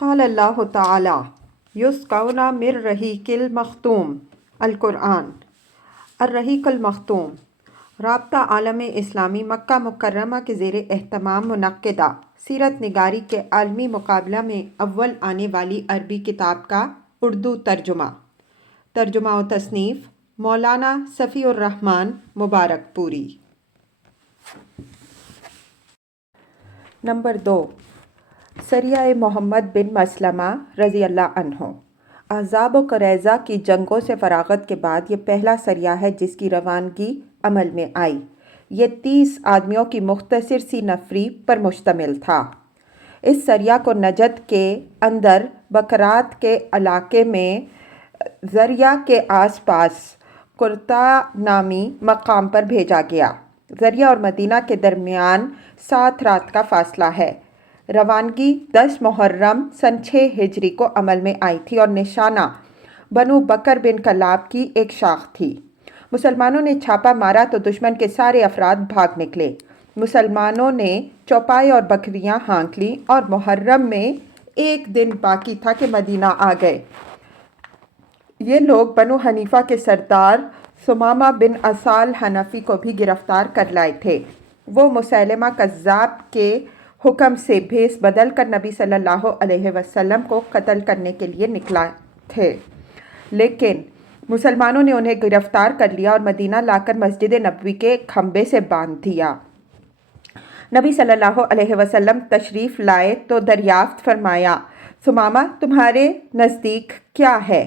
قال اللہ تعالی یسقون من رحیق المختوم القرآن الرحیق المختوم رابطہ عالم اسلامی مکہ مکرمہ کے زیر اہتمام منعقدہ سیرت نگاری کے عالمی مقابلہ میں اول آنے والی عربی کتاب کا اردو ترجمہ و تصنیف مولانا صفی الرحمن مبارک پوری۔ نمبر 2، سریہ محمد بن مسلمہ رضی اللہ عنہ۔ احزاب و قریظہ کی جنگوں سے فراغت کے بعد یہ پہلا سریہ ہے جس کی روانگی عمل میں آئی۔ یہ 30 آدمیوں کی مختصر سی نفری پر مشتمل تھا۔ اس سریہ کو نجد کے اندر بکرات کے علاقے میں ذریعہ کے آس پاس قرطہ نامی مقام پر بھیجا گیا۔ ذریعہ اور مدینہ کے درمیان 7 رات کا فاصلہ ہے۔ روانگی 10 محرم سن 6 ہجری کو عمل میں آئی تھی اور نشانہ بنو بکر بن کلاب کی ایک شاخ تھی۔ مسلمانوں نے چھاپا مارا تو دشمن کے سارے افراد بھاگ نکلے۔ مسلمانوں نے چوپائے اور بکریاں ہانک لیں اور محرم میں 1 دن باقی تھا کہ مدینہ آ گئے۔ یہ لوگ بنو حنیفہ کے سردار ثمامہ بن اسال حنفی کو بھی گرفتار کر لائے تھے۔ وہ مسیلمہ کذاب کے حکم سے بھیس بدل کر نبی صلی اللہ علیہ وسلم کو قتل کرنے کے لیے نکلا تھے، لیکن مسلمانوں نے انہیں گرفتار کر لیا اور مدینہ لا کر مسجد نبوی کے کھمبے سے باندھ دیا۔ نبی صلی اللہ علیہ وسلم تشریف لائے تو دریافت فرمایا، ثمامہ تمہارے نزدیک کیا ہے؟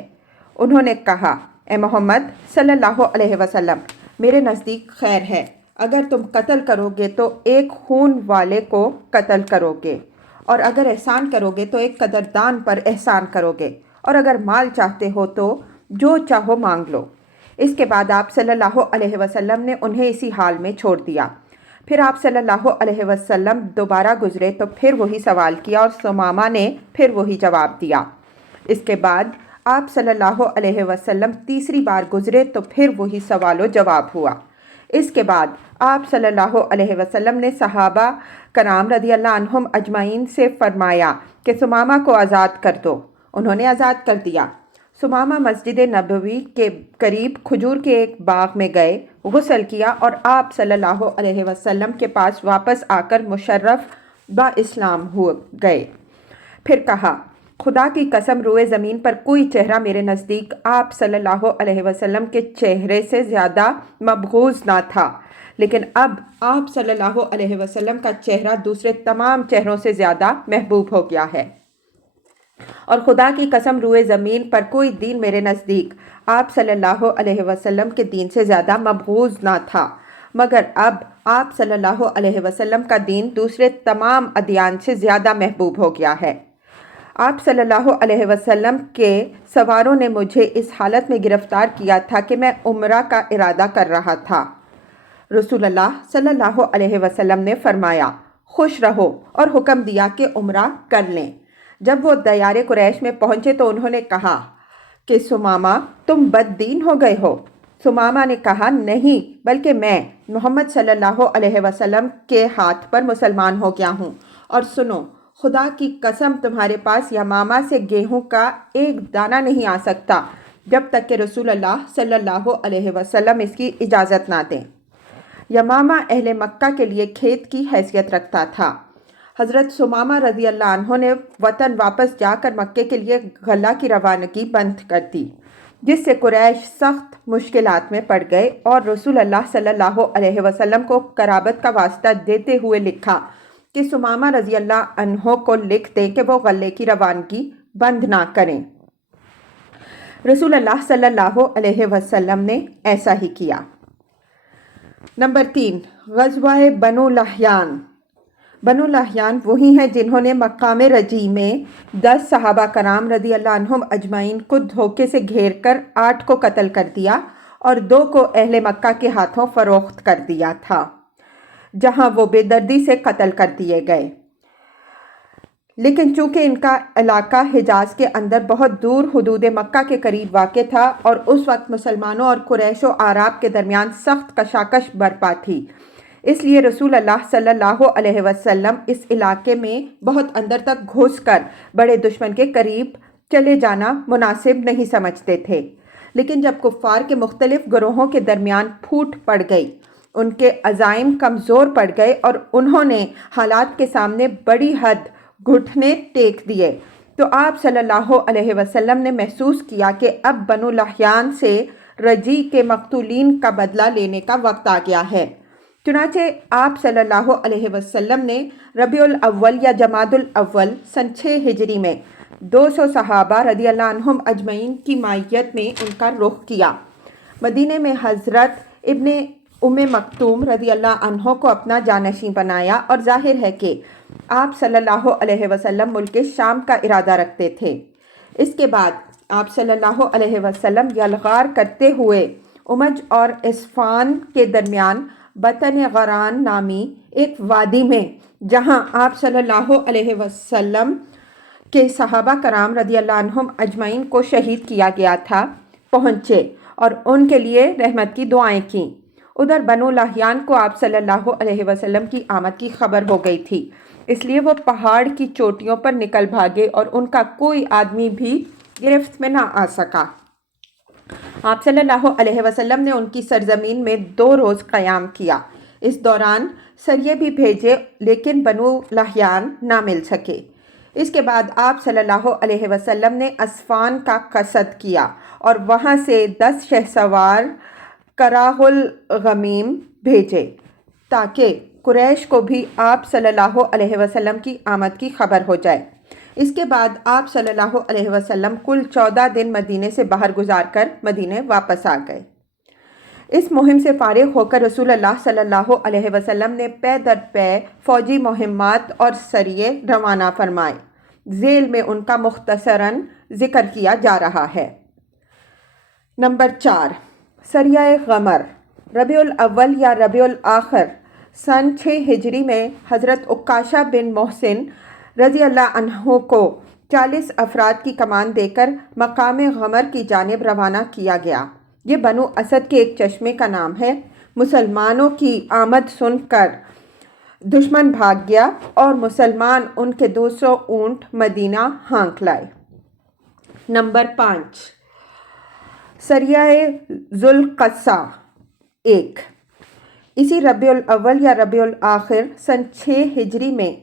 انہوں نے کہا، اے محمد صلی اللہ علیہ وسلم، میرے نزدیک خیر ہے۔ اگر تم قتل کرو گے تو ایک خون والے کو قتل کرو گے، اور اگر احسان کرو گے تو ایک قدردان پر احسان کرو گے، اور اگر مال چاہتے ہو تو جو چاہو مانگ لو۔ اس کے بعد آپ صلی اللہ علیہ وسلم نے انہیں اسی حال میں چھوڑ دیا۔ پھر آپ صلی اللہ علیہ وسلم دوبارہ گزرے تو پھر وہی سوال کیا اور ثمامہ نے پھر وہی جواب دیا۔ اس کے بعد آپ صلی اللہ علیہ وسلم تیسری بار گزرے تو پھر وہی سوال و جواب ہوا۔ اس کے بعد آپ صلی اللہ علیہ وسلم نے صحابہ کرام رضی اللہ عنہم اجمعین سے فرمایا کہ ثمامہ کو آزاد کر دو۔ انہوں نے آزاد کر دیا۔ ثمامہ مسجد نبوی کے قریب کھجور کے ایک باغ میں گئے، غسل کیا اور آپ صلی اللہ علیہ وسلم کے پاس واپس آ کر مشرف با اسلام ہو گئے۔ پھر کہا، خدا کی قسم روئے زمین پر کوئی چہرہ میرے نزدیک آپ صلی اللہ علیہ وسلم کے چہرے سے زیادہ مبغوض نہ تھا، لیکن اب آپ صلی اللہ علیہ وسلم کا چہرہ دوسرے تمام چہروں سے زیادہ محبوب ہو گیا ہے۔ اور خدا کی قسم روئے زمین پر کوئی دین میرے نزدیک آپ صلی اللہ علیہ وسلم کے دین سے زیادہ مبغوض نہ تھا، مگر اب آپ صلی اللہ علیہ وسلم کا دین دوسرے تمام ادیان سے زیادہ محبوب ہو گیا ہے۔ آپ صلی اللہ علیہ وسلم کے سواروں نے مجھے اس حالت میں گرفتار کیا تھا کہ میں عمرہ کا ارادہ کر رہا تھا۔ رسول اللہ صلی اللہ علیہ وسلم نے فرمایا، خوش رہو، اور حکم دیا کہ عمرہ کر لیں۔ جب وہ دیار قریش میں پہنچے تو انہوں نے کہا کہ ثمامہ تم بد دین ہو گئے ہو۔ ثمامہ نے کہا، نہیں، بلکہ میں محمد صلی اللہ علیہ وسلم کے ہاتھ پر مسلمان ہو گیا ہوں، اور سنو، خدا کی قسم تمہارے پاس یمامہ سے گیہوں کا ایک دانہ نہیں آ سکتا جب تک کہ رسول اللہ صلی اللہ علیہ وسلم اس کی اجازت نہ دیں۔ یمامہ اہل مکہ کے لیے کھیت کی حیثیت رکھتا تھا۔ حضرت ثمامہ رضی اللہ عنہ نے وطن واپس جا کر مکے کے لیے غلہ کی روانگی بند کر دی، جس سے قریش سخت مشکلات میں پڑ گئے اور رسول اللہ صلی اللہ علیہ وسلم کو قرابت کا واسطہ دیتے ہوئے لکھا کہ ثمامہ رضی اللہ عنہ کو لکھ دیں کہ وہ غلے کی روانگی بند نہ کریں۔ رسول اللہ صلی اللہ علیہ وسلم نے ایسا ہی کیا۔ نمبر 3، غزوہ بنو لحیان۔ بنو لحیان وہی ہیں جنہوں نے مقام رجی میں 10 صحابہ کرام رضی اللہ عنہم اجمعین کو دھوکے سے گھیر کر 8 کو قتل کر دیا اور 2 کو اہل مکہ کے ہاتھوں فروخت کر دیا تھا، جہاں وہ بے دردی سے قتل کر دیے گئے۔ لیکن چونکہ ان کا علاقہ حجاز کے اندر بہت دور حدود مکہ کے قریب واقع تھا اور اس وقت مسلمانوں اور قریش و اعراب کے درمیان سخت کشاکش برپا تھی، اس لیے رسول اللہ صلی اللہ علیہ وسلم اس علاقے میں بہت اندر تک گھس کر بڑے دشمن کے قریب چلے جانا مناسب نہیں سمجھتے تھے۔ لیکن جب کفار کے مختلف گروہوں کے درمیان پھوٹ پڑ گئی، ان کے عزائم کمزور پڑ گئے اور انہوں نے حالات کے سامنے بڑی حد گھٹنے ٹیک دیے، تو آپ صلی اللہ علیہ وسلم نے محسوس کیا کہ اب بنو لحیان سے رجی کے مقتولین کا بدلہ لینے کا وقت آ گیا ہے۔ چنانچہ آپ صلی اللہ علیہ وسلم نے ربیع الاول یا جمادی الاول سن 6 ہجری میں 200 صحابہ رضی اللہ عنہم اجمعین کی معیت میں ان کا رخ کیا۔ مدینے میں حضرت ابن ام مکتوم رضی اللہ عنہ کو اپنا جانشین بنایا، اور ظاہر ہے کہ آپ صلی اللہ علیہ وسلم ملک شام کا ارادہ رکھتے تھے۔ اس کے بعد آپ صلی اللہ علیہ وسلم یلغار کرتے ہوئے امج اور اصفہان کے درمیان بطن غران نامی ایک وادی میں، جہاں آپ صلی اللہ علیہ وسلم کے صحابہ کرام رضی اللہ عنہم اجمعین کو شہید کیا گیا تھا، پہنچے اور ان کے لیے رحمت کی دعائیں کیں۔ ادھر بنو لحیان کو آپ صلی اللہ علیہ وسلم کی آمد کی خبر ہو گئی تھی، اس لیے وہ پہاڑ کی چوٹیوں پر نکل بھاگے اور ان کا کوئی آدمی بھی گرفت میں نہ آ سکا۔ آپ صلی اللہ علیہ وسلم نے ان کی سرزمین میں 2 روز قیام کیا۔ اس دوران سریے بھی بھیجے، لیکن بنو لحیان نہ مل سکے۔ اس کے بعد آپ صلی اللہ علیہ وسلم نے اصفہان کا قصد کیا اور وہاں سے 10 شہسوار کراہ الغمیم بھیجے تاکہ قریش کو بھی آپ صلی اللہ علیہ وسلم کی آمد کی خبر ہو جائے۔ اس کے بعد آپ صلی اللہ علیہ وسلم کل 14 دن مدینے سے باہر گزار کر مدینے واپس آ گئے۔ اس مہم سے فارغ ہو کر رسول اللہ صلی اللہ علیہ وسلم نے پے در پے فوجی مہمات اور سریے روانہ فرمائے۔ ذیل میں ان کا مختصراً ذکر کیا جا رہا ہے۔ نمبر 4، سریہ غمر۔ ربیع الاول یا ربیع الآخر سن 6 ہجری میں حضرت عکاشہ بن محسن رضی اللہ عنہ کو 40 افراد کی کمان دے کر مقام غمر کی جانب روانہ کیا گیا۔ یہ بنو اسد کے ایک چشمے کا نام ہے۔ مسلمانوں کی آمد سن کر دشمن بھاگ گیا اور مسلمان ان کے 200 اونٹ مدینہ ہانک لائے۔ نمبر 5، سریہ ذو القصہ 1۔ اسی ربیع الاول یا ربیع الآخر سن 6 ہجری میں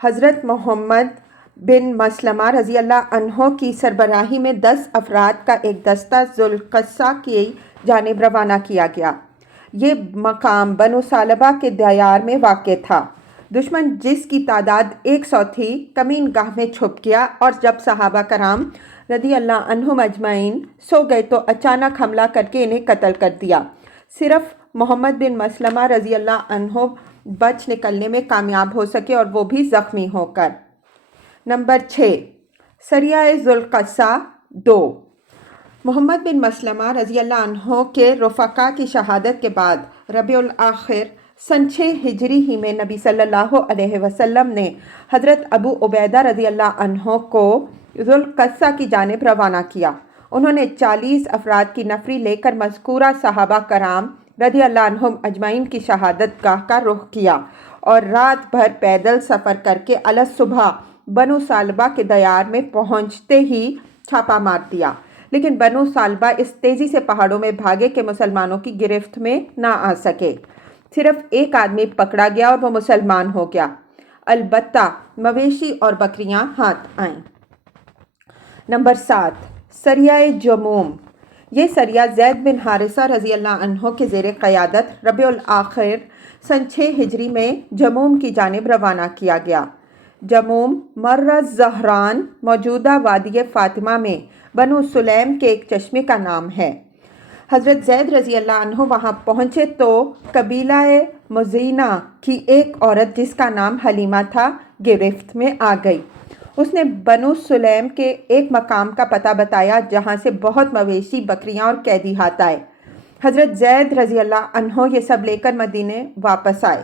حضرت محمد بن مسلمہ رضی اللہ عنہ کی سربراہی میں 10 افراد کا ایک دستہ ذو القصہ کی جانب روانہ کیا گیا۔ یہ مقام بنو ثعلبہ کے دیار میں واقع تھا۔ دشمن جس کی تعداد 100 تھی، کمین گاہ میں چھپ گیا، اور جب صحابہ کرام رضی اللہ عنہم اجمعین سو گئے تو اچانک حملہ کر کے انہیں قتل کر دیا۔ صرف محمد بن مسلمہ رضی اللہ عنہ بچ نکلنے میں کامیاب ہو سکے، اور وہ بھی زخمی ہو کر۔ نمبر 6، سریہ ذو القصہ 2۔ محمد بن مسلمہ رضی اللہ عنہ کے رفقا کی شہادت کے بعد ربیع الآخر سن 6 ہجری ہی میں نبی صلی اللہ علیہ وسلم نے حضرت ابو عبیدہ رضی اللہ عنہ کو ذو القصہ کی جانب روانہ کیا۔ انہوں نے 40 افراد کی نفری لے کر مذکورہ صحابہ کرام رضی اللہ عنہم اجمعین کی شہادت گاہ کا رخ کیا، اور رات بھر پیدل سفر کر کے صبح بنو ثعلبہ کے دیار میں پہنچتے ہی چھاپا مار دیا۔ لیکن بنو ثعلبہ اس تیزی سے پہاڑوں میں بھاگے کہ مسلمانوں کی گرفت میں نہ آ سکے۔ صرف ایک آدمی پکڑا گیا اور وہ مسلمان ہو گیا، البتہ مویشی اور بکریاں ہاتھ آئیں۔ نمبر 7، سریہ جموم۔ یہ سریہ زید بن حارثہ رضی اللہ عنہ کے زیر قیادت ربیع الآخر سن 6 ہجری میں جموم کی جانب روانہ کیا گیا۔ جموم مر الزہران موجودہ وادی فاطمہ میں بنو سلیم کے ایک چشمے کا نام ہے۔ حضرت زید رضی اللہ عنہ وہاں پہنچے تو قبیلہ مزینہ کی ایک عورت جس کا نام حلیمہ تھا گرفت میں آ گئی۔ اس نے بنو سلیم کے ایک مقام کا پتہ بتایا جہاں سے بہت مویشی، بکریاں اور قیدی ہاتھ آئے۔ حضرت زید رضی اللہ عنہ یہ سب لے کر مدینے واپس آئے۔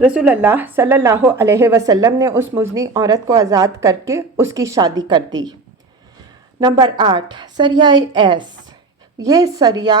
رسول اللہ صلی اللہ علیہ وسلم نے اس مزنی عورت کو آزاد کر کے اس کی شادی کر دی۔ Number 8، سریہ S. یہ سریہ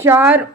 4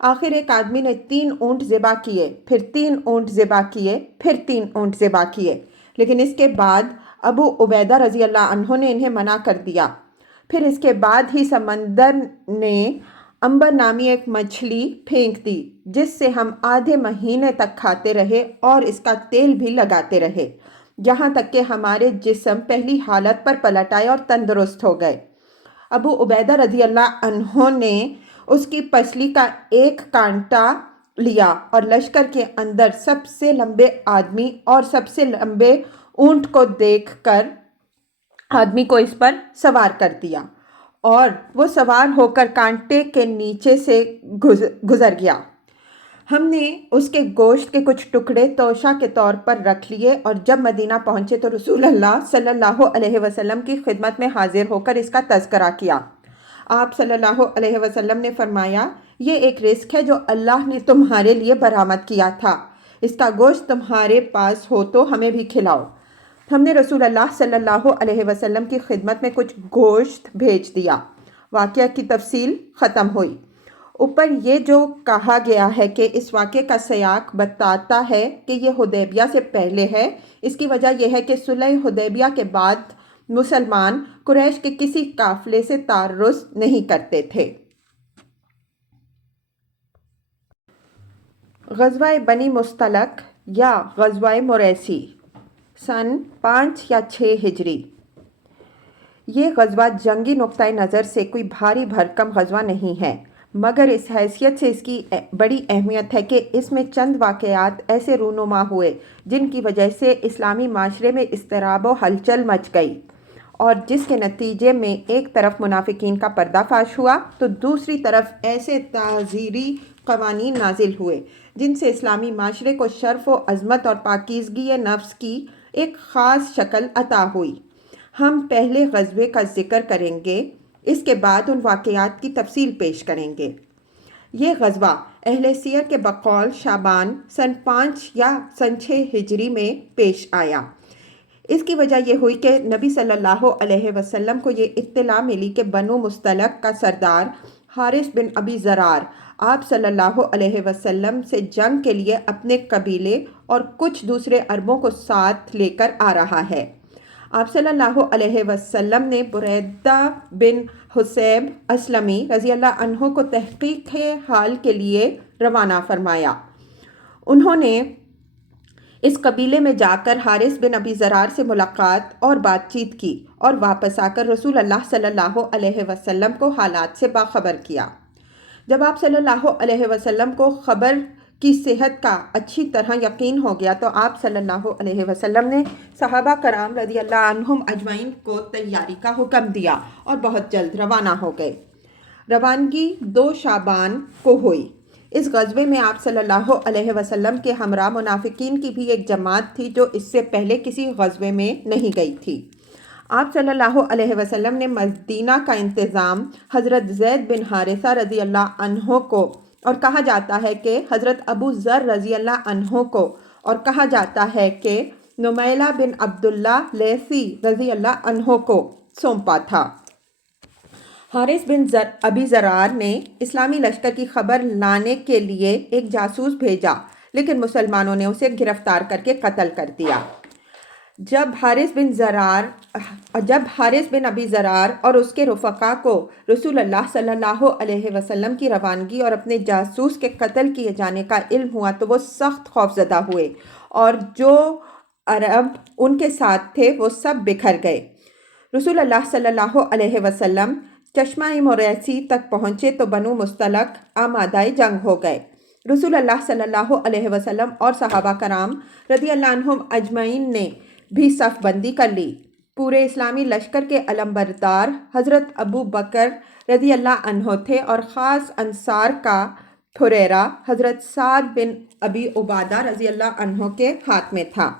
آخر ایک آدمی نے 3 اونٹ ذبح کیے، پھر 3 اونٹ ذبح کیے، پھر 3 اونٹ ذبح کیے، لیکن اس کے بعد ابو عبیدہ رضی اللہ عنہ نے انہیں منع کر دیا۔ پھر اس کے بعد ہی سمندر نے امبر نامی ایک مچھلی پھینک دی، جس سے ہم آدھے مہینے تک کھاتے رہے اور اس کا تیل بھی لگاتے رہے، یہاں تک کہ ہمارے جسم پہلی حالت پر پلٹ آئے اور تندرست ہو گئے۔ ابو عبیدہ رضی اللہ عنہ نے اس کی پسلی کا ایک کانٹا لیا اور لشکر کے اندر سب سے لمبے آدمی اور سب سے لمبے اونٹ کو دیکھ کر آدمی کو اس پر سوار کر دیا، اور وہ سوار ہو کر کانٹے کے نیچے سے گزر گیا۔ ہم نے اس کے گوشت کے کچھ ٹکڑے توشہ کے طور پر رکھ لیے، اور جب مدینہ پہنچے تو رسول اللہ صلی اللہ علیہ وسلم کی خدمت میں حاضر ہو کر اس کا تذکرہ کیا۔ آپ صلی اللہ علیہ وسلم نے فرمایا، یہ ایک رزق ہے جو اللہ نے تمہارے لیے برآمد کیا تھا، اس کا گوشت تمہارے پاس ہو تو ہمیں بھی کھلاؤ۔ ہم نے رسول اللہ صلی اللہ علیہ وسلم کی خدمت میں کچھ گوشت بھیج دیا۔ واقعہ کی تفصیل ختم ہوئی۔ اوپر یہ جو کہا گیا ہے کہ اس واقعے کا سیاق بتاتا ہے کہ یہ حدیبیہ سے پہلے ہے، اس کی وجہ یہ ہے کہ صلح حدیبیہ کے بعد مسلمان قریش کے کسی قافلے سے تعرض نہیں کرتے تھے۔ غزوہ بنی مستلق یا غزوہ مریسی سن 5 یا 6 ہجری۔ یہ غزوہ جنگی نقطۂ نظر سے کوئی بھاری بھرکم غزوہ نہیں ہے، مگر اس حیثیت سے اس کی بڑی اہمیت ہے کہ اس میں چند واقعات ایسے رونما ہوئے جن کی وجہ سے اسلامی معاشرے میں اضطراب و ہلچل مچ گئی، اور جس کے نتیجے میں ایک طرف منافقین کا پردہ فاش ہوا تو دوسری طرف ایسے تعزیری قوانین نازل ہوئے جن سے اسلامی معاشرے کو شرف و عظمت اور پاکیزگی نفس کی ایک خاص شکل عطا ہوئی۔ ہم پہلے غزوے کا ذکر کریں گے، اس کے بعد ان واقعات کی تفصیل پیش کریں گے۔ یہ غزوہ اہل سیر کے بقول شعبان سن 5 یا سن 6 ہجری میں پیش آیا۔ اس کی وجہ یہ ہوئی کہ نبی صلی اللہ علیہ وسلم کو یہ اطلاع ملی کہ بنو مستلق کا سردار حارث بن ابی ضرار آپ صلی اللہ علیہ وسلم سے جنگ کے لیے اپنے قبیلے اور کچھ دوسرے عربوں کو ساتھ لے کر آ رہا ہے۔ آپ صلی اللہ علیہ وسلم نے بریدہ بن حسیب اسلمی رضی اللہ عنہ کو تحقیق حال کے لیے روانہ فرمایا۔ انہوں نے اس قبیلے میں جا کر حارث بن ابی ضرار سے ملاقات اور بات چیت کی، اور واپس آ کر رسول اللہ صلی اللہ علیہ وسلم کو حالات سے باخبر کیا۔ جب آپ صلی اللہ علیہ وسلم کو خبر کی صحت کا اچھی طرح یقین ہو گیا تو آپ صلی اللہ علیہ وسلم نے صحابہ کرام رضی اللہ عنہم اجمعین کو تیاری کا حکم دیا اور بہت جلد روانہ ہو گئے۔ روانگی 2 شعبان کو ہوئی۔ اس غزوے میں آپ صلی اللہ علیہ وسلم کے ہمراہ منافقین کی بھی ایک جماعت تھی جو اس سے پہلے کسی غزوے میں نہیں گئی تھی۔ آپ صلی اللہ علیہ وسلم نے مدینہ کا انتظام حضرت زید بن حارثہ رضی اللہ عنہ کو، اور کہا جاتا ہے کہ حضرت ابو ذر رضی اللہ عنہ کو، اور کہا جاتا ہے کہ نمیلہ بن عبداللہ لیثی رضی اللہ عنہ کو سونپا تھا۔ حارث بن ابی ضرار نے اسلامی لشکر کی خبر لانے کے لیے ایک جاسوس بھیجا، لیکن مسلمانوں نے اسے گرفتار کر کے قتل کر دیا۔ جب حارث بن ابی ضرار اور اس کے رفقا کو رسول اللہ صلی اللہ علیہ وسلم کی روانگی اور اپنے جاسوس کے قتل کیے جانے کا علم ہوا تو وہ سخت خوفزدہ ہوئے، اور جو عرب ان کے ساتھ تھے وہ سب بکھر گئے۔ رسول اللہ صلی اللہ علیہ وسلم چشمہ مریسی تک پہنچے تو بنو مستلق آمادہ جنگ ہو گئے۔ رسول اللہ صلی اللہ علیہ وسلم اور صحابہ کرام رضی اللہ عنہم اجمعین نے بھی صف بندی کر لی۔ پورے اسلامی لشکر کے علمبردار حضرت ابو بکر رضی اللہ عنہ تھے، اور خاص انصار کا پھریرا حضرت سعد بن ابی عبادہ رضی اللہ عنہ کے ہاتھ میں تھا۔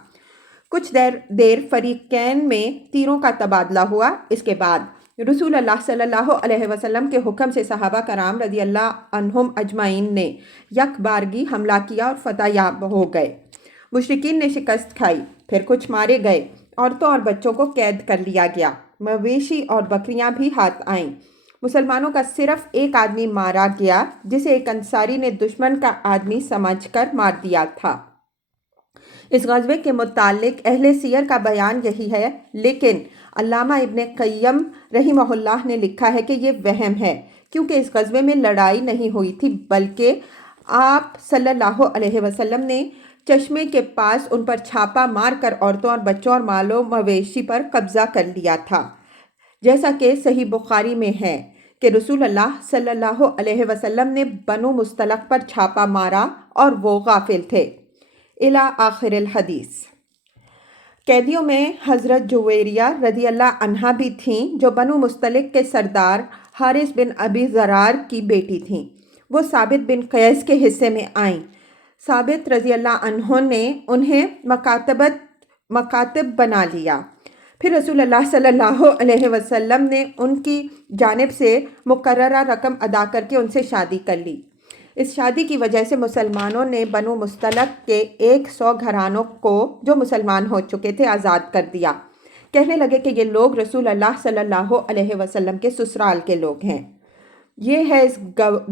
کچھ دیر فریقین میں تیروں کا تبادلہ ہوا۔ اس کے بعد رسول اللہ صلی اللہ علیہ وسلم کے حکم سے صحابہ کرام رضی اللہ عنہم اجمعین نے یک بارگی حملہ کیا اور فتح یاب ہو گئے۔ مشرکین نے شکست کھائی، پھر کچھ مارے گئے، عورتوں اور بچوں کو قید کر لیا گیا، مویشی اور بکریاں بھی ہاتھ آئیں۔ مسلمانوں کا صرف ایک آدمی مارا گیا جسے ایک انصاری نے دشمن کا آدمی سمجھ کر مار دیا تھا۔ اس غزوے کے متعلق اہل سیر کا بیان یہی ہے، لیکن علامہ ابن قیم رحمہ اللہ نے لکھا ہے کہ یہ وہم ہے، کیونکہ اس غزوے میں لڑائی نہیں ہوئی تھی، بلکہ آپ صلی اللہ علیہ وسلم نے چشمے کے پاس ان پر چھاپا مار کر عورتوں اور بچوں اور مال و مویشی پر قبضہ کر لیا تھا، جیسا کہ صحیح بخاری میں ہے کہ رسول اللہ صلی اللہ علیہ وسلم نے بنو مستلق پر چھاپا مارا اور وہ غافل تھے۔ الی آخر الحدیث۔ قیدیوں میں حضرت جویریہ رضی اللہ عنہا بھی تھیں، جو بنو مستلق کے سردار حارث بن ابی ذرار کی بیٹی تھیں۔ وہ ثابت بن قیس کے حصے میں آئیں۔ ثابت رضی اللہ عنہ نے انہیں مکاتب بنا لیا۔ پھر رسول اللہ صلی اللہ علیہ وسلم نے ان کی جانب سے مقررہ رقم ادا کر کے ان سے شادی کر لی۔ اس شادی کی وجہ سے مسلمانوں نے بنو مستلق کے 100 گھرانوں کو جو مسلمان ہو چکے تھے آزاد کر دیا۔ کہنے لگے کہ یہ لوگ رسول اللہ صلی اللہ علیہ وسلم کے سسرال کے لوگ ہیں۔ یہ ہے اس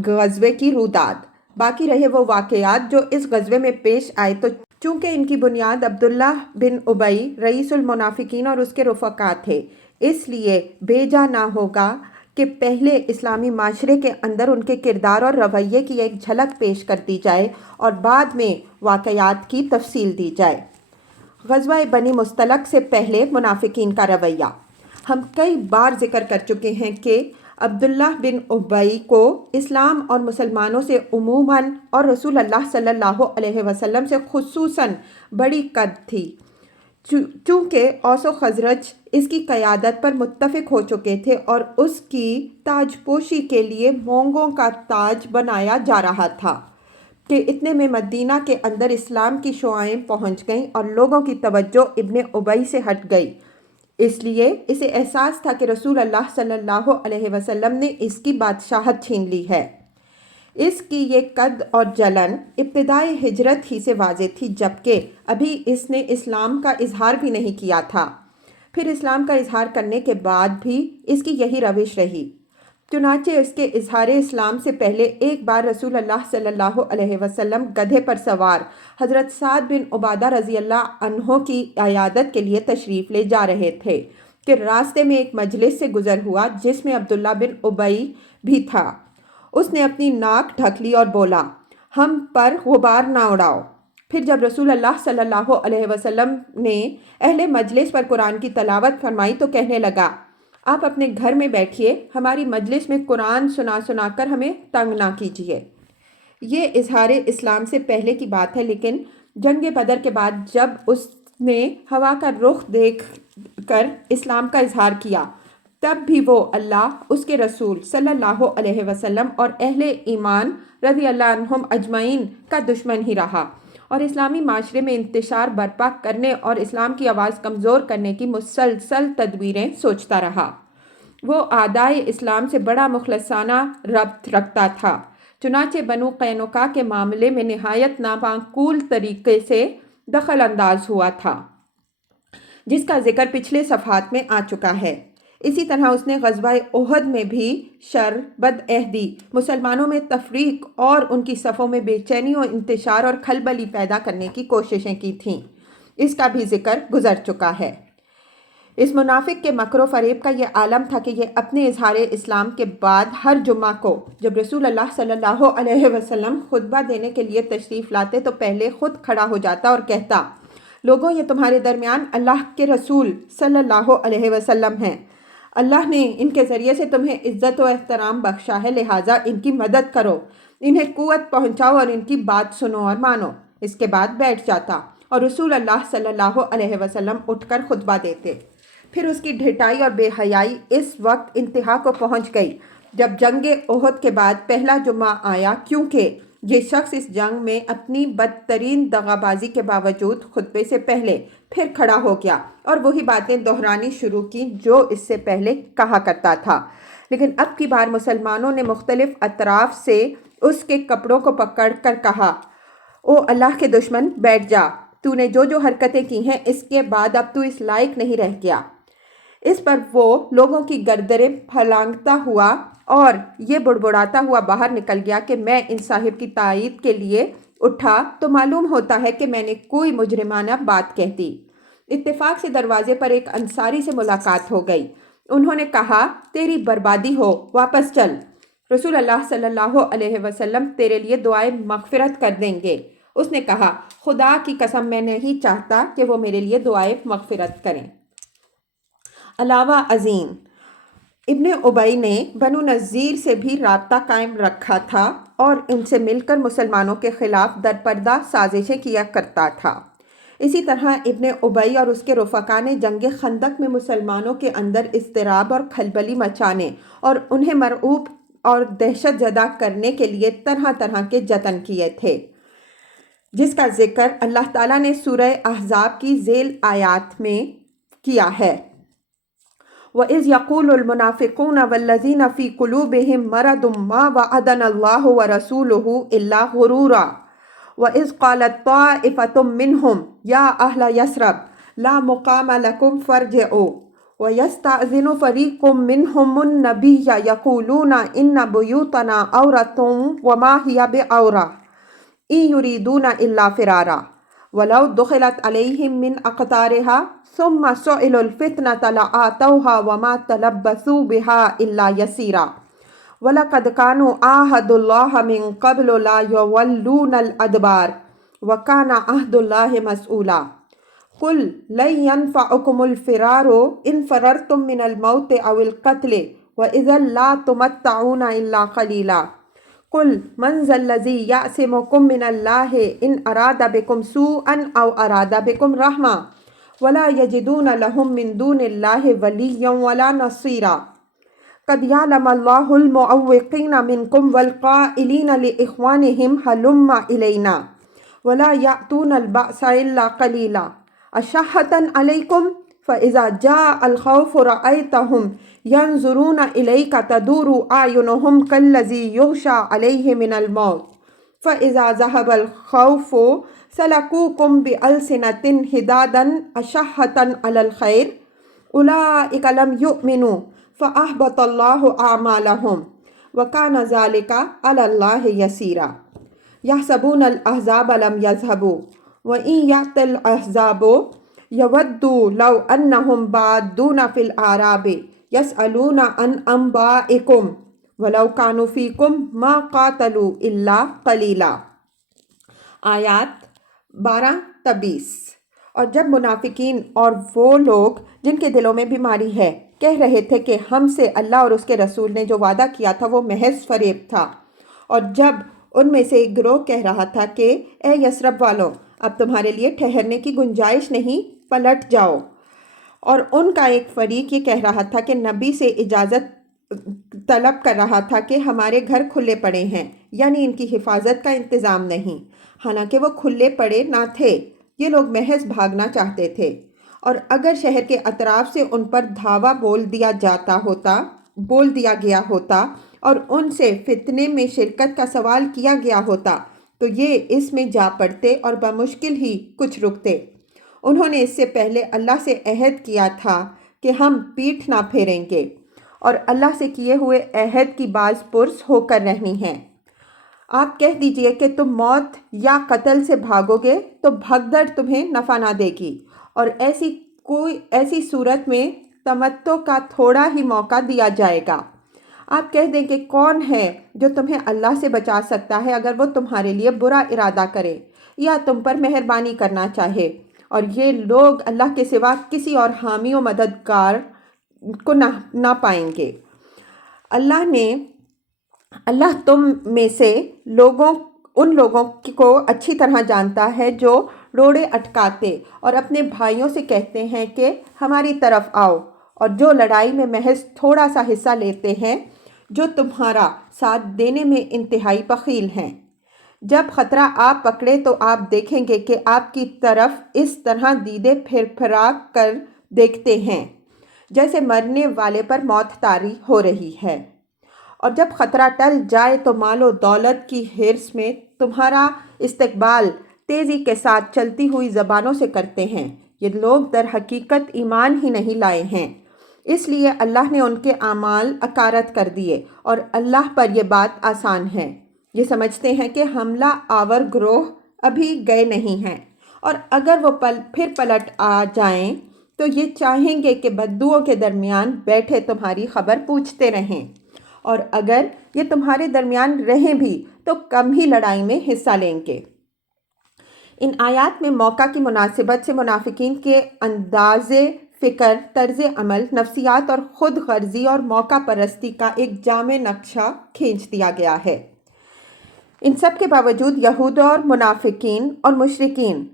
غزوے کی رویداد۔ باقی رہے وہ واقعات جو اس غزوے میں پیش آئے، تو چونکہ ان کی بنیاد عبداللہ بن ابی رئیس المنافقین اور اس کے رفقا تھے، اس لیے بھیجا نہ ہوگا کہ پہلے اسلامی معاشرے کے اندر ان کے کردار اور رویے کی ایک جھلک پیش کر دی جائے اور بعد میں واقعات کی تفصیل دی جائے۔ غزوہ بنی مستلق سے پہلے منافقین کا رویہ۔ ہم کئی بار ذکر کر چکے ہیں کہ عبداللہ بن ابی کو اسلام اور مسلمانوں سے عموماً اور رسول اللہ صلی اللہ علیہ وسلم سے خصوصاً بڑی قد تھی، چونکہ اوس و خزرج اس کی قیادت پر متفق ہو چکے تھے اور اس کی تاج پوشی کے لیے مونگوں کا تاج بنایا جا رہا تھا کہ اتنے میں مدینہ کے اندر اسلام کی شعائیں پہنچ گئیں اور لوگوں کی توجہ ابن ابی سے ہٹ گئی۔ اس لیے اسے احساس تھا کہ رسول اللہ صلی اللہ علیہ وسلم نے اس کی بادشاہت چھین لی ہے۔ اس کی یہ قد اور جلن ابتدائی ہجرت ہی سے واضح تھی، جبکہ ابھی اس نے اسلام کا اظہار بھی نہیں کیا تھا۔ پھر اسلام کا اظہار کرنے کے بعد بھی اس کی یہی روش رہی۔ چنانچہ اس کے اظہار اسلام سے پہلے ایک بار رسول اللہ صلی اللہ علیہ وسلم گدھے پر سوار حضرت سعد بن عبادہ رضی اللہ عنہ کی عیادت کے لیے تشریف لے جا رہے تھے کہ راستے میں ایک مجلس سے گزر ہوا جس میں عبداللہ بن ابی بھی تھا۔ اس نے اپنی ناک ڈھک لی اور بولا، ہم پر غبار نہ اڑاؤ۔ پھر جب رسول اللہ صلی اللہ علیہ وسلم نے اہل مجلس پر قرآن کی تلاوت فرمائی تو کہنے لگا، آپ اپنے گھر میں بیٹھیے، ہماری مجلس میں قرآن سنا کر ہمیں تنگ نہ کیجیے۔ یہ اظہار اسلام سے پہلے کی بات ہے، لیکن جنگ بدر کے بعد جب اس نے ہوا کا رخ دیکھ کر اسلام کا اظہار کیا، تب بھی وہ اللہ، اس کے رسول صلی اللہ علیہ وسلم اور اہل ایمان رضی اللہ عنہم اجمعین کا دشمن ہی رہا اور اسلامی معاشرے میں انتشار برپا کرنے اور اسلام کی آواز کمزور کرنے کی مسلسل تدبیریں سوچتا رہا۔ وہ اعدائے اسلام سے بڑا مخلصانہ ربط رکھتا تھا، چنانچہ بنو قینقاع کے معاملے میں نہایت نامعقول طریقے سے دخل انداز ہوا تھا، جس کا ذکر پچھلے صفحات میں آ چکا ہے۔ اسی طرح اس نے غزوہ احد میں بھی شر، بدعہدی، مسلمانوں میں تفریق اور ان کی صفوں میں بے چینی و انتشار اور کھلبلی پیدا کرنے کی کوششیں کی تھیں۔ اس کا بھی ذکر گزر چکا ہے۔ اس منافق کے مکر و فریب کا یہ عالم تھا کہ یہ اپنے اظہار اسلام کے بعد ہر جمعہ کو جب رسول اللہ صلی اللہ علیہ وسلم خطبہ دینے کے لیے تشریف لاتے تو پہلے خود کھڑا ہو جاتا اور کہتا، لوگوں یہ تمہارے درمیان اللہ کے رسول صلی اللہ علیہ وسلم ہیں، اللہ نے ان کے ذریعے سے تمہیں عزت و احترام بخشا ہے، لہٰذا ان کی مدد کرو، انہیں قوت پہنچاؤ اور ان کی بات سنو اور مانو۔ اس کے بعد بیٹھ جاتا اور رسول اللہ صلی اللہ علیہ وسلم اٹھ کر خطبہ دیتے۔ پھر اس کی ڈھٹائی اور بے حیائی اس وقت انتہا کو پہنچ گئی جب جنگ احد کے بعد پہلا جمعہ آیا، کیونکہ یہ شخص اس جنگ میں اپنی بدترین دغابازی کے باوجود خطبے سے پہلے پھر کھڑا ہو گیا اور وہی باتیں دہرانی شروع کی جو اس سے پہلے کہا کرتا تھا۔ لیکن اب کی بار مسلمانوں نے مختلف اطراف سے اس کے کپڑوں کو پکڑ کر کہا، او اللہ کے دشمن، بیٹھ جا، تو نے جو جو حرکتیں کی ہیں اس کے بعد اب تو اس لائق نہیں رہ گیا۔ اس پر وہ لوگوں کی گردنیں پھلانگتا ہوا اور یہ بڑبڑاتا ہوا باہر نکل گیا کہ میں ان صاحب کی تائید کے لیے اٹھا تو معلوم ہوتا ہے کہ میں نے کوئی مجرمانہ بات کہہ دی۔ اتفاق سے دروازے پر ایک انصاری سے ملاقات ہو گئی۔ انہوں نے کہا تیری بربادی ہو، واپس چل۔ رسول اللہ صلی اللہ علیہ وسلم تیرے لیے دعائے مغفرت کر دیں گے۔ اس نے کہا خدا کی قسم میں نہیں چاہتا کہ وہ میرے لیے دعائے مغفرت کریں۔ علاوہ ازیں ابن ابی نے بنو نذیر سے بھی رابطہ قائم رکھا تھا اور ان سے مل کر مسلمانوں کے خلاف درپردہ سازشیں کیا کرتا تھا۔ اسی طرح ابن ابی اور اس کے رفقا نے جنگ خندق میں مسلمانوں کے اندر اضطراب اور کھلبلی مچانے اور انہیں مرعوب اور دہشت زدہ کرنے کے لیے طرح طرح کے جتن کیے تھے، جس کا ذکر اللہ تعالیٰ نے سورہ احزاب کی ذیل آیات میں کیا ہے۔ وَإِذْ يَقُولُ الْمُنَافِقُونَ وَالَّذِينَ فِي قُلُوبِهِم مَّرَضٌ مَّا وَعَدَنَا اللَّهُ وَرَسُولُهُ إِلَّا غُرُورًا وَإِذْ قَالَتْ طَائِفَةٌ مِّنْهُمْ يَا أَهْلَ يَثْرِبَ لَا مُقَامَ لَكُمْ فَارْجِعُوا وَيَسْتَأْذِنُ فَرِيقٌ مِّنْهُمُ النَّبِيَّ يَقُولُونَ إِنَّ بُيُوتَنَا عَوْرَةٌ وَمَا هِيَ بِعَوْرَةٍ إِن يُرِيدُونَ إِلَّا فِرَارًا وَلَوْ دُخِلَتْ عَلَيْهِم مِّنْ أَقْطَارِهَا ثُمَّ سُئِلُوا الْفِتْنَةَ لَآتَوْهَا وَمَا تَلَبَّثُوا بِهَا إِلَّا يَسِيرًا وَلَقَدْ كَانُوا عَاهَدُوا اللَّهَ مِن قَبْلُ لَا يُوَلُّونَ الْأَدْبَارَ وَكَانَ عَهْدُ اللَّهِ مَسْئُولًا قُلْ لَن يَنفَعَكُمُ الْفِرَارُ إِن فَرَرْتُم مِّنَ الْمَوْتِ أَوِ الْقَتْلِ وَإِذًا لَّا تُمَتَّعُونَ إِلَّا قَلِيلًا قُلْ مَنْ ذَا الَّذِي يَعْصِمُكُم مِّنَ اللَّهِ إِنْ أَرَادَ بِكُمْ سُوءًا أَوْ أَرَادَ بِكُمْ رَحْمَةً وَلَا يَجِدُونَ لَهُم مِّن دُونِ اللَّهِ وَلِيًّا وَلَا نَصِيرًا قَدْ يَعْلَمَ اللَّهُ الْمُعَوِّقِينَ مِنكُمْ وَالْقَائِلِينَ لِإِخْوَانِهِمْ هَلُمَّ إِلَيْنَا وَلَا يَأْتُونَ الْبَأْسَ إِلَّا قَلِيلًا أَشَحَّةً عَلَيْكُمْ فَإِذَا جَاءَ الْخَوْفُ رَأَيْتَهُمْ يَنظُرُونَ إِلَيْكَ تَدُورُ أَعْيُنُهُمْ كَالَّذِي يُغْشَىٰ عَلَيْهِ مِنَ الْمَوْتِ فَإِذَا ذَهَبَ الْخَوْفُ سَلَكُوكُم بِأَلْسِنَةٍ حِدَادًا أَشَحَّةً عَلَى الْخَيْرِ أُولَٰئِكَ لَمْ يُؤْمِنُوا فَأَحْبَطَ اللَّهُ أَعْمَالَهُمْ وَكَانَ ذَٰلِكَ عَلَى اللَّهِ يَسِيرًا يَحْسَبُونَ الْأَحْزَابَ لَمْ يَذْهَبُوا وَإِن يَأْتِ الْأَحْزَابُ يَوَدُّوا لَوْ أَنَّهُمْ بَادُّونَ فِي الْأَعْرَابِ يَسْأَلُونَ عَنْ أَنبَائِكُمْ وَلَوْ كَانُوا فِيكُمْ مَا قَاتَلُوا إِلَّا قَلِيلًا۔ آیات 12-20۔ اور جب منافقین اور وہ لوگ جن کے دلوں میں بیماری ہے کہہ رہے تھے کہ ہم سے اللہ اور اس کے رسول نے جو وعدہ کیا تھا وہ محض فریب تھا، اور جب ان میں سے ایک گروہ کہہ رہا تھا کہ اے یثرب والوں، اب تمہارے لیے ٹھہرنے کی گنجائش نہیں، پلٹ جاؤ، اور ان کا ایک فریق یہ کہہ رہا تھا کہ نبی سے اجازت طلب کر رہا تھا کہ ہمارے گھر کھلے پڑے ہیں، یعنی ان کی حفاظت کا انتظام نہیں، حالانکہ وہ کھلے پڑے نہ تھے، یہ لوگ محض بھاگنا چاہتے تھے، اور اگر شہر کے اطراف سے ان پر دھاوا بول دیا گیا ہوتا اور ان سے فتنے میں شرکت کا سوال کیا گیا ہوتا تو یہ اس میں جا پڑتے اور بمشکل ہی کچھ رکتے۔ انہوں نے اس سے پہلے اللہ سے عہد کیا تھا کہ ہم پیٹھ نہ پھیریں گے، اور اللہ سے کیے ہوئے عہد کی باز پرس ہو کر رہنی ہے۔ آپ کہہ دیجئے کہ تم موت یا قتل سے بھاگو گے تو بھگدڑ تمہیں نفع نہ دے گی، اور ایسی صورت میں تمتع کا تھوڑا ہی موقع دیا جائے گا۔ آپ کہہ دیں کہ کون ہے جو تمہیں اللہ سے بچا سکتا ہے اگر وہ تمہارے لیے برا ارادہ کرے یا تم پر مہربانی کرنا چاہے، اور یہ لوگ اللہ کے سوا کسی اور حامی و مددگار کو نہ پائیں گے۔ اللہ تم میں سے ان لوگوں کو اچھی طرح جانتا ہے جو روڑے اٹکاتے اور اپنے بھائیوں سے کہتے ہیں کہ ہماری طرف آؤ، اور جو لڑائی میں محض تھوڑا سا حصہ لیتے ہیں، جو تمہارا ساتھ دینے میں انتہائی بخیل ہیں۔ جب خطرہ آپ پکڑے تو آپ دیکھیں گے کہ آپ کی طرف اس طرح دیدے پھرا کر دیکھتے ہیں جیسے مرنے والے پر موت طاری ہو رہی ہے، اور جب خطرہ ٹل جائے تو مال و دولت کی حرص میں تمہارا استقبال تیزی کے ساتھ چلتی ہوئی زبانوں سے کرتے ہیں۔ یہ لوگ در حقیقت ایمان ہی نہیں لائے ہیں، اس لیے اللہ نے ان کے اعمال اکارت کر دیے اور اللہ پر یہ بات آسان ہے۔ یہ سمجھتے ہیں کہ حملہ آور گروہ ابھی گئے نہیں ہیں، اور اگر وہ پھر پلٹ آ جائیں تو یہ چاہیں گے کہ بدوؤں کے درمیان بیٹھے تمہاری خبر پوچھتے رہیں، اور اگر یہ تمہارے درمیان رہیں بھی تو کم ہی لڑائی میں حصہ لیں گے۔ ان آیات میں موقع کی مناسبت سے منافقین کے انداز فکر، طرز عمل، نفسیات اور خود غرضی اور موقع پرستی کا ایک جامع نقشہ کھینچ دیا گیا ہے۔ ان سب کے باوجود یہود اور منافقین اور مشرکین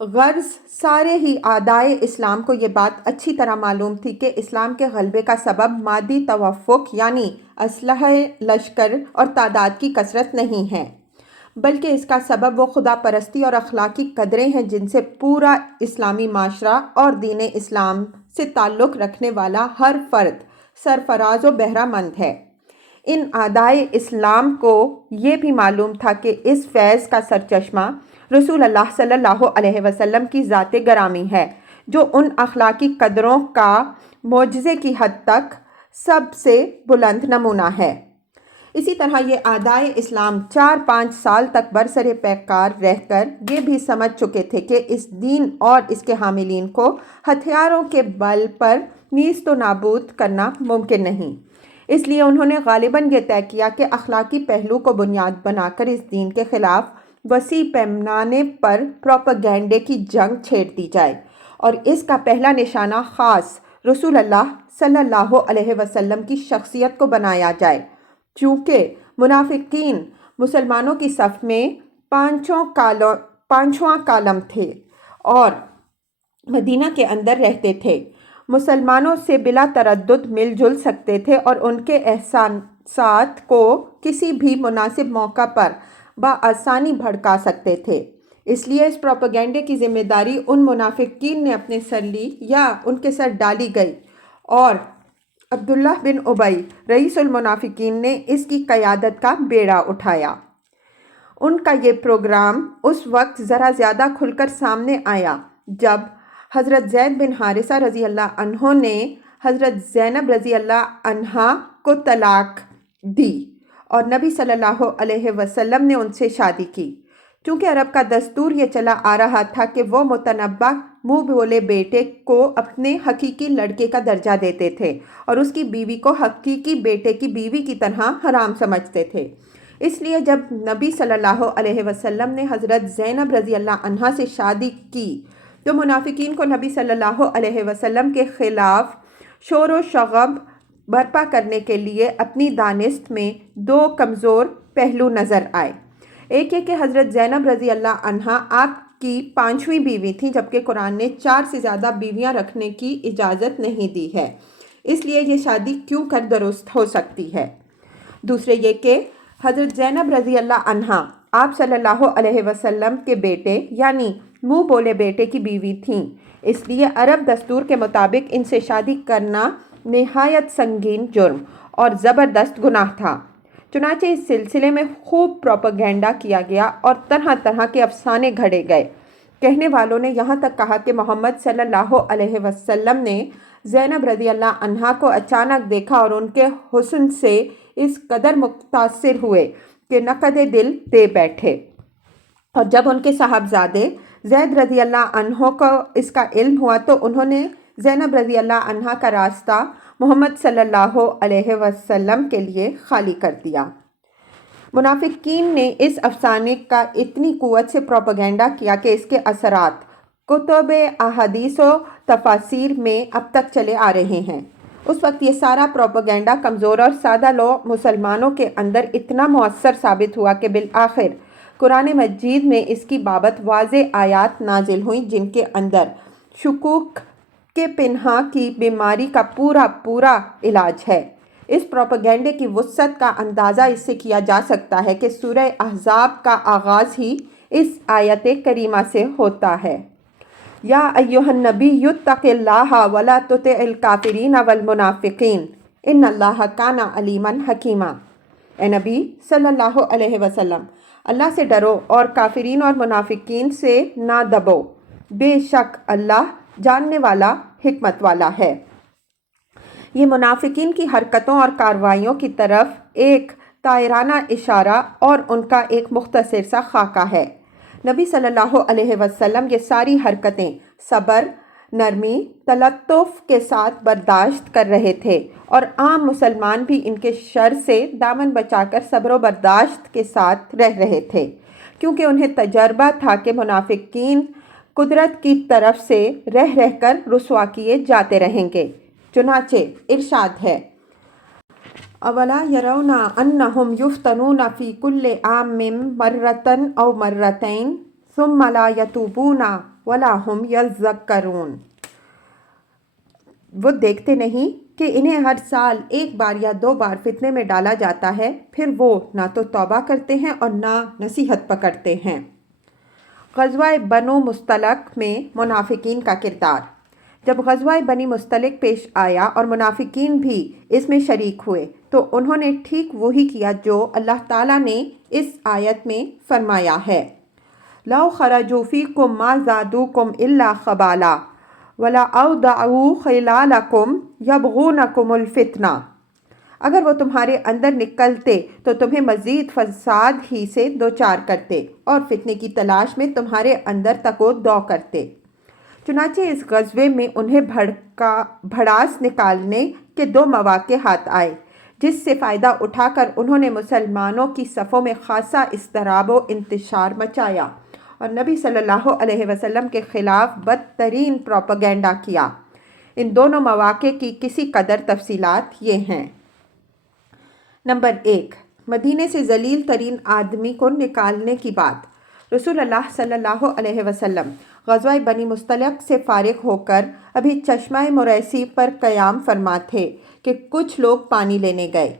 غرض سارے ہی اعدائے اسلام کو یہ بات اچھی طرح معلوم تھی کہ اسلام کے غلبے کا سبب مادی توافق یعنی اسلحہ، لشکر اور تعداد کی کثرت نہیں ہے، بلکہ اس کا سبب وہ خدا پرستی اور اخلاقی قدریں ہیں جن سے پورا اسلامی معاشرہ اور دین اسلام سے تعلق رکھنے والا ہر فرد سرفراز و بہرہ مند ہے۔ ان اعدائے اسلام کو یہ بھی معلوم تھا کہ اس فیض کا سرچشمہ رسول اللہ صلی اللہ علیہ وسلم کی ذات گرامی ہے، جو ان اخلاقی قدروں کا معجزے کی حد تک سب سے بلند نمونہ ہے۔ اسی طرح یہ اعدائے اسلام 4-5 سال تک برسر پیکار رہ کر یہ بھی سمجھ چکے تھے کہ اس دین اور اس کے حاملین کو ہتھیاروں کے بل پر نیست و نابود کرنا ممکن نہیں۔ اس لیے انہوں نے غالباً یہ طے کیا کہ اخلاقی پہلو کو بنیاد بنا کر اس دین کے خلاف وسیع پیمانے پر پروپیگنڈے کی جنگ چھیڑ دی جائے، اور اس کا پہلا نشانہ خاص رسول اللہ صلی اللہ علیہ وسلم کی شخصیت کو بنایا جائے، چونکہ منافقین مسلمانوں کی صف میں پانچواں کالم تھے اور مدینہ کے اندر رہتے تھے، مسلمانوں سے بلا تردد مل جل سکتے تھے اور ان کے احساسات کو کسی بھی مناسب موقع پر بآسانی بھڑکا سکتے تھے۔ اس لیے اس پروپیگنڈے کی ذمہ داری ان منافقین نے اپنے سر لی یا ان کے سر ڈالی گئی، اور عبداللہ بن ابی رئیس المنافقین نے اس کی قیادت کا بیڑا اٹھایا۔ ان کا یہ پروگرام اس وقت ذرا زیادہ کھل کر سامنے آیا جب حضرت زید بن حارثہ رضی اللہ عنہ نے حضرت زینب رضی اللہ عنہا کو طلاق دی اور نبی صلی اللہ علیہ وسلم نے ان سے شادی کی۔ چونکہ عرب کا دستور یہ چلا آ رہا تھا کہ وہ متنبع منہ بولے بیٹے کو اپنے حقیقی لڑکے کا درجہ دیتے تھے اور اس کی بیوی کو حقیقی بیٹے کی بیوی کی طرح حرام سمجھتے تھے، اس لیے جب نبی صلی اللہ علیہ وسلم نے حضرت زینب رضی اللہ عنہا سے شادی کی تو منافقین کو نبی صلی اللہ علیہ وسلم کے خلاف شور و شغب برپا کرنے کے لیے اپنی دانست میں 2 کمزور پہلو نظر آئے۔ ایک یہ کہ حضرت زینب رضی اللہ عنہا آپ کی 5ویں بیوی تھیں، جبکہ قرآن نے 4 سے زیادہ بیویاں رکھنے کی اجازت نہیں دی ہے، اس لیے یہ شادی کیوں کر درست ہو سکتی ہے۔ دوسرے یہ کہ حضرت زینب رضی اللہ عنہا آپ صلی اللہ علیہ وسلم کے بیٹے یعنی منہ بولے بیٹے کی بیوی تھیں، اس لیے عرب دستور کے مطابق ان سے شادی کرنا نہایت سنگین جرم اور زبردست گناہ تھا۔ چنانچہ اس سلسلے میں خوب پروپیگنڈا کیا گیا اور طرح طرح کے افسانے گھڑے گئے۔ کہنے والوں نے یہاں تک کہا کہ محمد صلی اللہ علیہ وسلم نے زینب رضی اللہ عنہا کو اچانک دیکھا اور ان کے حسن سے اس قدر متاثر ہوئے کہ نقد دل دے بیٹھے، اور جب ان کے صاحبزادے زید رضی اللہ عنہ کو اس کا علم ہوا تو انہوں نے زینب رضی اللہ عنہا کا راستہ محمد صلی اللہ علیہ وسلم کے لیے خالی کر دیا۔ منافقین نے اس افسانے کا اتنی قوت سے پروپیگنڈا کیا کہ اس کے اثرات کتب احادیث و تفاسیر میں اب تک چلے آ رہے ہیں۔ اس وقت یہ سارا پروپیگنڈا کمزور اور سادہ لو مسلمانوں کے اندر اتنا مؤثر ثابت ہوا کہ بالآخر قرآن مجید میں اس کی بابت واضح آیات نازل ہوئیں جن کے اندر شکوک کے پنہاں کی بیماری کا پورا علاج ہے۔ اس پروپیگنڈے کی وسعت کا اندازہ اس سے کیا جا سکتا ہے کہ سورہ احزاب کا آغاز ہی اس آیت کریمہ سے ہوتا ہے، یا ایھا النبی اتق اللہ ولا تطع الکافرین والمنافقین ان اللہ کان علیما حکیما۔ اے نبی صلی اللہ علیہ وسلم، اللہ سے ڈرو اور کافرین اور منافقین سے نہ دبو، بے شک اللہ جاننے والا حکمت والا ہے۔ یہ منافقین کی حرکتوں اور کارروائیوں کی طرف ایک طائرانہ اشارہ اور ان کا ایک مختصر سا خاکہ ہے۔ نبی صلی اللہ علیہ وسلم یہ ساری حرکتیں صبر، نرمی، تلطف کے ساتھ برداشت کر رہے تھے، اور عام مسلمان بھی ان کے شر سے دامن بچا کر صبر و برداشت کے ساتھ رہ رہے تھے، کیونکہ انہیں تجربہ تھا کہ منافقین قدرت کی طرف سے رہ رہ کر رسوا کیے جاتے رہیں گے۔ چنانچہ ارشاد ہے: اولا یرون انہم یفتنون فی کل عام مرۃ او مرتین ثم لا یتوبون ولا ہم یذکرون۔ وہ دیکھتے نہیں کہ انہیں ہر سال ایک بار یا 2 بار فتنے میں ڈالا جاتا ہے، پھر وہ نہ تو توبہ کرتے ہیں اور نہ نصیحت پکڑتے ہیں۔ غزوہ بنو مصطلق میں منافقین کا کردار۔ جب غزوہ بنی مصطلق پیش آیا اور منافقین بھی اس میں شریک ہوئے تو انہوں نے ٹھیک وہی کیا جو اللہ تعالیٰ نے اس آیت میں فرمایا ہے: لو خرجوا فیکم ما زادوکم الا خبالا ولاوضعوا خلالکم یبغونکم الفتنہ۔ اگر وہ تمہارے اندر نکلتے تو تمہیں مزید فساد ہی سے دوچار کرتے اور فتنے کی تلاش میں تمہارے اندر تک و دو کرتے۔ چنانچہ اس غزوے میں انہیں بھڑاس نکالنے کے 2 مواقع ہاتھ آئے، جس سے فائدہ اٹھا کر انہوں نے مسلمانوں کی صفوں میں خاصا اضطراب و انتشار مچایا اور نبی صلی اللہ علیہ وسلم کے خلاف بدترین پروپیگنڈا کیا۔ ان دونوں مواقع کی کسی قدر تفصیلات یہ ہیں۔ نمبر 1، مدینے سے ذلیل ترین آدمی کو نکالنے کی بات۔ رسول اللہ صلی اللہ علیہ وسلم غزوہ بنی مصطلق سے فارغ ہو کر ابھی چشمہ مریسی پر قیام فرما تھے کہ کچھ لوگ پانی لینے گئے۔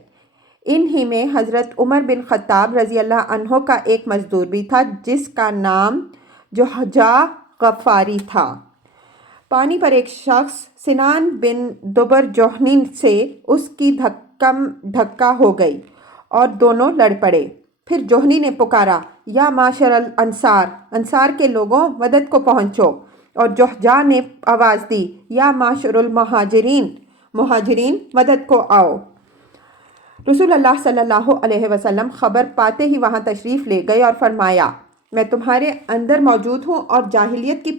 انہی میں حضرت عمر بن خطاب رضی اللہ عنہ کا ایک مزدور بھی تھا جس کا نام جہجہ غفاری تھا۔ پانی پر ایک شخص سنان بن دبر جوہنی سے اس کی دھکا ہو گئی اور دونوں لڑ پڑے۔ پھر جوہنی نے پکارا: یا معاشر الانصار، انصار کے لوگوں مدد کو پہنچو، اور جہجہ نے آواز دی: یا معاشر المہاجرین، مہاجرین مدد کو آؤ۔ رسول اللہ صلی اللہ علیہ وسلم خبر پاتے ہی وہاں تشریف لے گئے اور فرمایا: میں تمہارے اندر موجود ہوں اور جاہلیت کی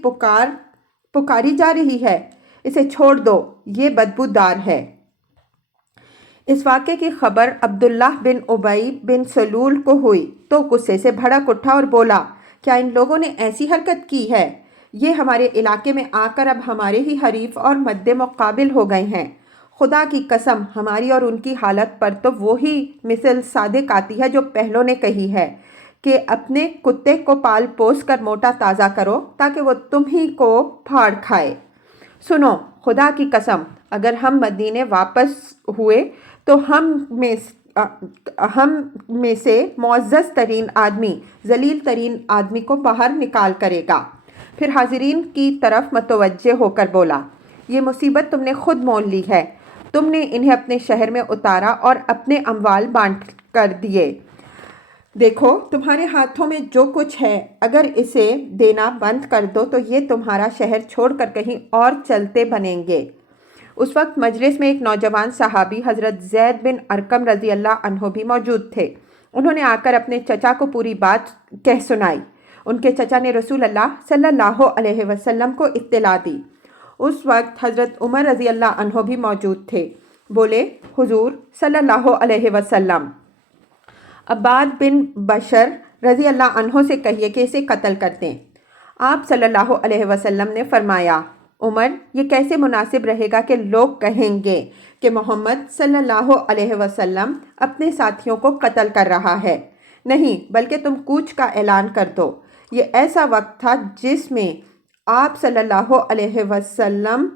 پکاری جا رہی ہے، اسے چھوڑ دو، یہ بدبودار ہے۔ اس واقعے کی خبر عبداللہ بن ابی بن سلول کو ہوئی تو غصے سے بھڑک اٹھا اور بولا: کیا ان لوگوں نے ایسی حرکت کی ہے؟ یہ ہمارے علاقے میں آ کر اب ہمارے ہی حریف اور مد مقابل ہو گئے ہیں۔ خدا کی قسم، ہماری اور ان کی حالت پر تو وہی مثل صادق آتی ہے جو پہلوں نے کہی ہے کہ اپنے کتے کو پال پوس کر موٹا تازہ کرو تاکہ وہ تم ہی کو پھاڑ کھائے۔ سنو، خدا کی قسم، اگر ہم مدینے واپس ہوئے تو ہم میں سے معزز ترین آدمی ذلیل ترین آدمی کو باہر نکال کرے گا۔ پھر حاضرین کی طرف متوجہ ہو کر بولا: یہ مصیبت تم نے خود مول لی ہے، تم نے انہیں اپنے شہر میں اتارا اور اپنے اموال بانٹ کر دیے۔ دیکھو، تمہارے ہاتھوں میں جو کچھ ہے، اگر اسے دینا بند کر دو تو یہ تمہارا شہر چھوڑ کر کہیں اور چلتے بنیں گے۔ اس وقت مجلس میں ایک نوجوان صحابی حضرت زید بن ارقم رضی اللہ عنہ بھی موجود تھے۔ انہوں نے آ کر اپنے چچا کو پوری بات کہہ سنائی۔ ان کے چچا نے رسول اللہ صلی اللہ علیہ وسلم کو اطلاع دی۔ اس وقت حضرت عمر رضی اللہ عنہ بھی موجود تھے۔ بولے: حضور صلی اللہ علیہ وسلم، عباد بن بشر رضی اللہ عنہ سے کہیے کہ اسے قتل کر دیں۔ آپ صلی اللہ علیہ وسلم نے فرمایا: عمر، یہ کیسے مناسب رہے گا کہ لوگ کہیں گے کہ محمد صلی اللہ علیہ وسلم اپنے ساتھیوں کو قتل کر رہا ہے؟ نہیں، بلکہ تم کوچ کا اعلان کر دو۔ یہ ایسا وقت تھا جس میں آپ صلی اللہ علیہ وسلم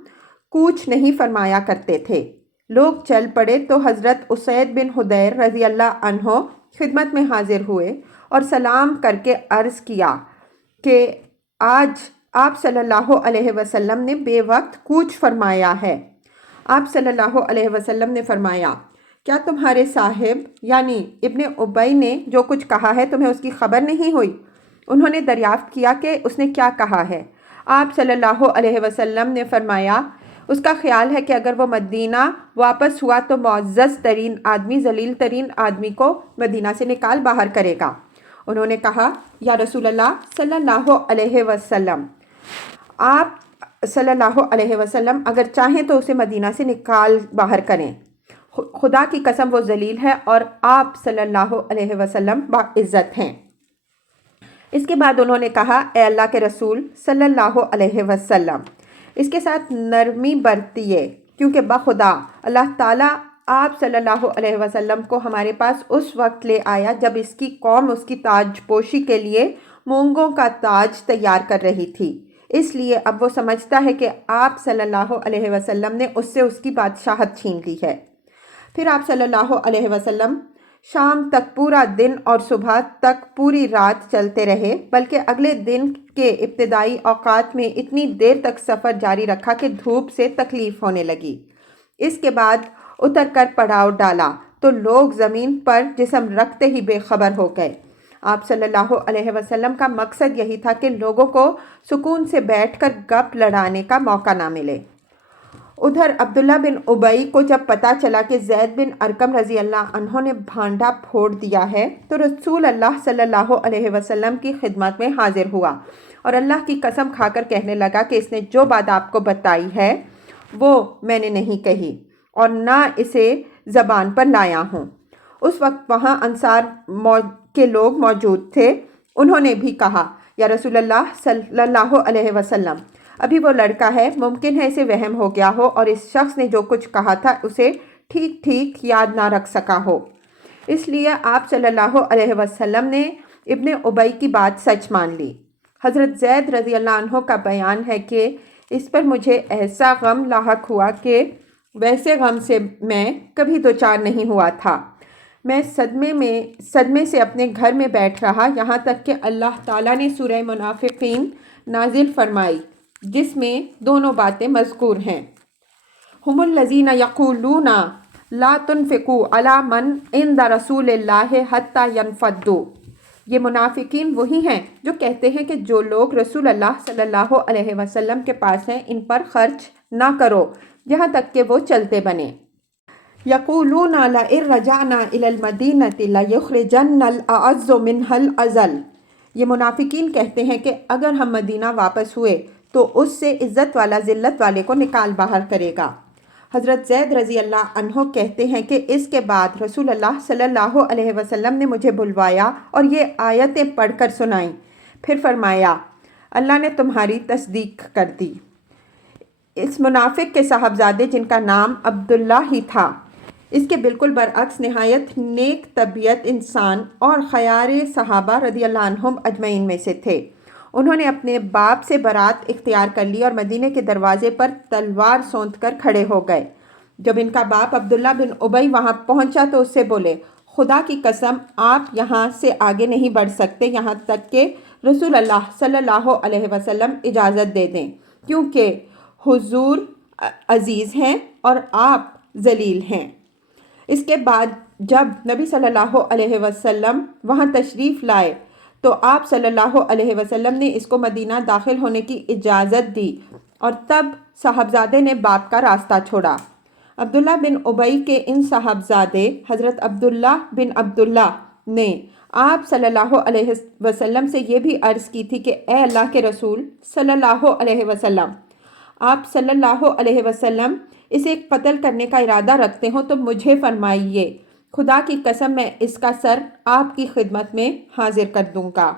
کوچ نہیں فرمایا کرتے تھے۔ لوگ چل پڑے تو حضرت اسید بن حضیر رضی اللہ عنہ خدمت میں حاضر ہوئے اور سلام کر کے عرض کیا کہ آج آپ صلی اللہ علیہ وسلم نے بے وقت کوچ فرمایا ہے۔ آپ صلی اللہ علیہ وسلم نے فرمایا: کیا تمہارے صاحب یعنی ابن ابی نے جو کچھ کہا ہے تمہیں اس کی خبر نہیں ہوئی؟ انہوں نے دریافت کیا کہ اس نے کیا کہا ہے۔ آپ صلی اللہ علیہ وسلم نے فرمایا: اس کا خیال ہے کہ اگر وہ مدینہ واپس ہوا تو معزز ترین آدمی ذلیل ترین آدمی کو مدینہ سے نکال باہر کرے گا۔ انہوں نے کہا یا رسول اللہ صلی اللہ علیہ وسلم، آپ صلی اللہ علیہ وسلم اگر چاہیں تو اسے مدینہ سے نکال باہر کریں، خدا کی قسم وہ ذلیل ہے اور آپ صلی اللہ علیہ وسلم باعزت ہیں۔ اس کے بعد انہوں نے کہا اے اللہ کے رسول صلی اللہ علیہ وسلم، اس کے ساتھ نرمی برتیے کیونکہ بخدا اللہ تعالیٰ آپ صلی اللہ علیہ وسلم کو ہمارے پاس اس وقت لے آیا جب اس کی قوم اس کی تاج پوشی کے لیے مونگوں کا تاج تیار کر رہی تھی، اس لیے اب وہ سمجھتا ہے کہ آپ صلی اللہ علیہ وسلم نے اس سے اس کی بادشاہت چھین لی ہے۔ پھر آپ صلی اللہ علیہ وسلم شام تک پورا دن اور صبح تک پوری رات چلتے رہے، بلکہ اگلے دن کے ابتدائی اوقات میں اتنی دیر تک سفر جاری رکھا کہ دھوپ سے تکلیف ہونے لگی۔ اس کے بعد اتر کر پڑاؤ ڈالا تو لوگ زمین پر جسم رکھتے ہی بے خبر ہو گئے۔ آپ صلی اللہ علیہ وسلم کا مقصد یہی تھا کہ لوگوں کو سکون سے بیٹھ کر گپ لڑانے کا موقع نہ ملے۔ ادھر عبداللہ بن ابی کو جب پتہ چلا کہ زید بن ارقم رضی اللہ عنہ نے بھانڈا پھوڑ دیا ہے تو رسول اللہ صلی اللہ علیہ وسلم کی خدمت میں حاضر ہوا اور اللہ کی قسم کھا کر کہنے لگا کہ اس نے جو بات آپ کو بتائی ہے وہ میں نے نہیں کہی اور نہ اسے زبان پر لایا ہوں۔ اس وقت وہاں انصار کے لوگ موجود تھے، انہوں نے بھی کہا یا رسول اللہ صلی اللہ علیہ وسلم، ابھی وہ لڑکا ہے، ممکن ہے اسے وہم ہو گیا ہو اور اس شخص نے جو کچھ کہا تھا اسے ٹھیک ٹھیک یاد نہ رکھ سکا ہو، اس لیے آپ صلی اللہ علیہ وسلم نے ابن ابی کی بات سچ مان لی۔ حضرت زید رضی اللہ عنہ کا بیان ہے کہ اس پر مجھے ایسا غم لاحق ہوا کہ ویسے غم سے میں کبھی دوچار نہیں ہوا تھا۔ میں صدمے سے اپنے گھر میں بیٹھ رہا یہاں تک کہ اللہ تعالیٰ نے سورہ منافقین نازل فرمائی جس میں دونوں باتیں مذکور ہیں۔ ہم الذین یقولون لا تنفقوا علی من عند رسول اللہ حتی ینفضوا، یہ منافقین وہی ہیں جو کہتے ہیں کہ جو لوگ رسول اللہ صلی اللہ علیہ وسلم کے پاس ہیں ان پر خرچ نہ کرو یہاں تک کہ وہ چلتے بنے۔ یقولون لئن رجعنا الی المدینۃ لیخرجن الاعز منها الاذل، یہ منافقین کہتے ہیں کہ اگر ہم مدینہ واپس ہوئے تو اس سے عزت والا ذلت والے کو نکال باہر کرے گا۔ حضرت زید رضی اللہ عنہ کہتے ہیں کہ اس کے بعد رسول اللہ صلی اللہ علیہ وسلم نے مجھے بلوایا اور یہ آیتیں پڑھ کر سنائیں، پھر فرمایا اللہ نے تمہاری تصدیق کر دی۔ اس منافق کے صاحبزادے جن کا نام عبداللہ ہی تھا، اس کے بالکل برعکس نہایت نیک طبیعت انسان اور خیار صحابہ رضی اللہ عنہم اجمعین میں سے تھے۔ انہوں نے اپنے باپ سے برات اختیار کر لی اور مدینے کے دروازے پر تلوار سونت کر کھڑے ہو گئے۔ جب ان کا باپ عبداللہ بن ابی وہاں پہنچا تو اس سے بولے خدا کی قسم آپ یہاں سے آگے نہیں بڑھ سکتے یہاں تک کہ رسول اللہ صلی اللہ علیہ وسلم اجازت دے دیں، کیونکہ حضور عزیز ہیں اور آپ ذلیل ہیں۔ اس کے بعد جب نبی صلی اللہ علیہ وسلم وہاں تشریف لائے تو آپ صلی اللہ علیہ وسلم نے اس کو مدینہ داخل ہونے کی اجازت دی اور تب صاحبزادے نے باپ کا راستہ چھوڑا۔ عبداللہ بن ابی کے ان صاحبزادے حضرت عبداللہ بن عبداللہ نے آپ صلی اللہ علیہ وسلم سے یہ بھی عرض کی تھی کہ اے اللہ کے رسول صلی اللہ علیہ وسلم، آپ صلی اللہ علیہ وسلم اسے قتل کرنے کا ارادہ رکھتے ہوں تو مجھے فرمائیے، خدا کی قسم میں اس کا سر آپ کی خدمت میں حاضر کر دوں گا۔